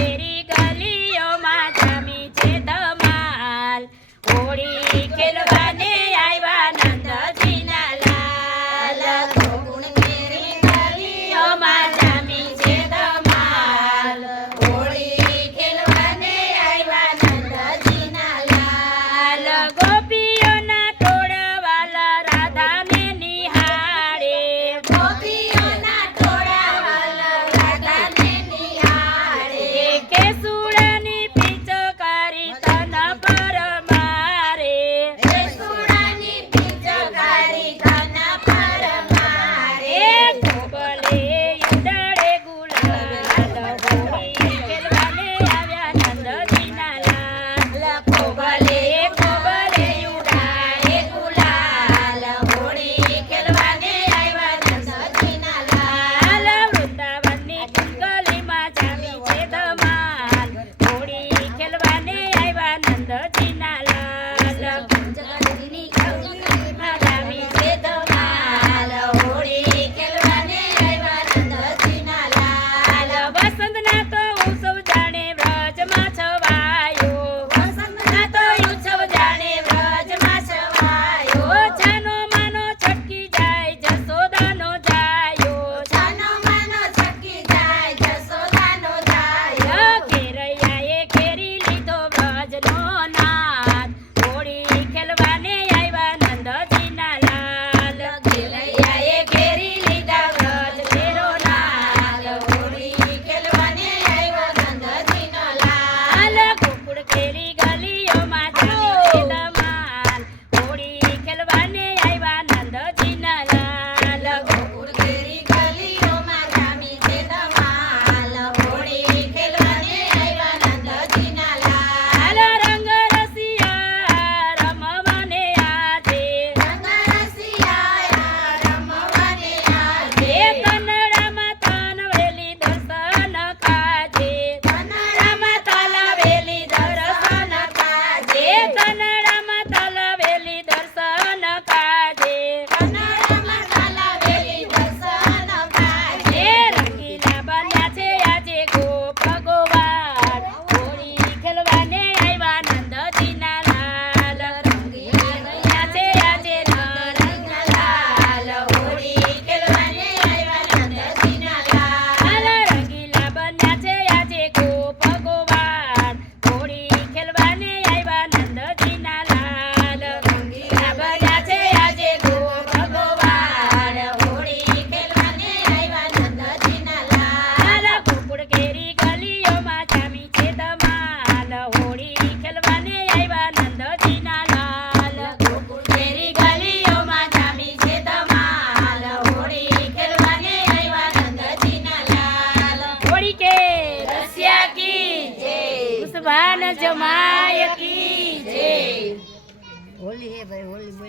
કેરી ગલીઓમાં જામી છે ધમાલ હોળી ખેલવાને આવ્યા નંદજીના લાલ ગોકુળ કેરી ગલીઓમાં જામી છે ધમાલ હોળી ખેલવાને આવ્યા નંદજીના લાલ ગોપીઓના ટોળવાલા રાધાને નિહાળે ગોપીઓના ટોળવાલા રાધાને નિહાળે કેસુડાની પિચકારી તન પર મારે કેસુડાની પિચકારી તન પર મારે ગોગલે ઉડાડે ગુલાલ હોળી ખેલવાને આવ્યા નંદજીના લાલ ગોગલે ગોગલે ઉડાડે ગુલાલ હોળી ખેલવાને આવ્યા નંદજીના લાલ વૃંદાવનની ગલીમાં જામી છે ધમાલ હોળી ખેલવાને આવ્યા નંદજીના લાલ પંચગઢની ગલીમાં જામી છે ધમાલ હોળી ખેલવાને આવ્યા નંદજીના લાલ વસંતના તો ઉત્સવ જાણે વ્રજમાં છવાયો વસંતના તો ઉત્સવ જાણે વ્રજમાં છવાયો છાનો માનો છટકી જાય જસોદાનો જાયો છાનો માનો છટકી જાય જસોદાનો જાયો કેરૈયાએ કેરી લીધો વ્રજનો નાદ હોળી ખેલવાને આવ્યા નંદજીના લાલ કેરૈયાએ કેરી લીધા વ્રજ કેરો નાદ હોળી ખેલવાને આવ્યા નંદજીના લાલ ગોકુળ કેરી ગલીઓમાં જામી છે ધમાલ હોળી ખેલવાને આવ્યા નંદજીના લાલ ગોકુળ કેરી ગલીઓમાં જામી છે ધમાલ હોળી ખેલવાને આવ્યા નંદજીના લાલ રંગ રસિયા રમવાને આજે રંગ રસિયા રમવાને આજે કન્નડામાં તનવેલી દર્શન કાજે કન્નડામાં તલવેલી દર્શન કાજે કન્નડામાં તલવેલી દર્શન કાજે કન્નડામાં તલવેલી દર્શન કાજે રંગીલા બન્યા છે આજે ગોપ ગોવાળ હોળી ખેલવાને આવ્યા નંદજીના લાલ રંગીલા બન્યા છે આજે નરંગના લાલ હોળી ખેલવાને આવ્યા નંદજીના લાલ રંગીલા બન્યા છે આજે ગોપ ગોવાળ હોળી ખેલવાને આવ્યા નંદજીના લાલ રંગીલા બન્યા છે આજે ગોપ ગોવાળ હોળી ખેલવાને આવ્યા નંદજીના લાલ ગોકુળ કેરી ગલીઓમાં જામી છે ધમાલ હોળી ખેલવાને આવ્યા નંદજીના લાલ ગોકુળ કેરી ગલીઓમાં જામી છે ધમાલ હોળી ખેલવાને આવ્યા નંદજીના લાલ હોળી કે રસિયા કી જય ઉસ્માન જમાય કી જય होली है भाई होली